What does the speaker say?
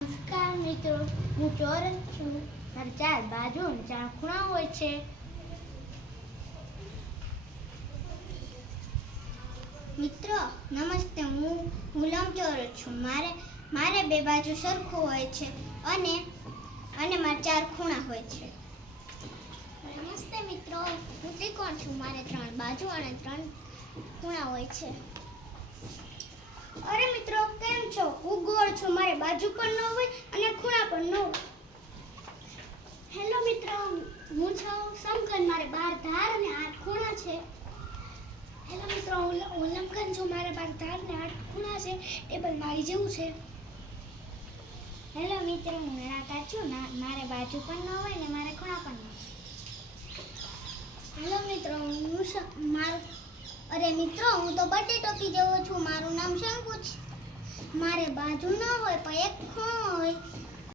નમસ્કાર મિત્રો, હું ચોરસ છું. મારે ચાર બાજુ અને ચાર ખૂણા હોય છે. મિત્રો નમસ્તે, હું લંબચોરસ છું. મારે બે બાજુ સરખું હોય છે અને મારે ચાર ખૂણા હોય છે. નમસ્તે મિત્રો, હું ત્રિકોણ છું. મારે ત્રણ બાજુ અને ત્રણ ખૂણા હોય છે. અરે મિત્રો, કેમ છો? હું ગોળ છું. મારે બાજુ પણ ન હોય અને ખૂણા પણ ન હોય. હેલો મિત્રો, હું છું સમઘન. મારે 12 ધાર અને 8 ખૂણા છે. હેલો મિત્રો, હું લંબઘન છું. મારે 12 ધાર અને 8 ખૂણા છે. ટેબલ મારી જેવું છે. હેલો મિત્રો, હું નળાકાર છું. મારે બાજુ પણ ન હોય ને મારે ખૂણા પણ ન હોય. હેલો મિત્રો, અરે મિત્રો, હું તો બટેટો પી જેવો છું. મારું નામ શંકુ છે. મારે બાજુ ન હોય પણ એક ખૂણો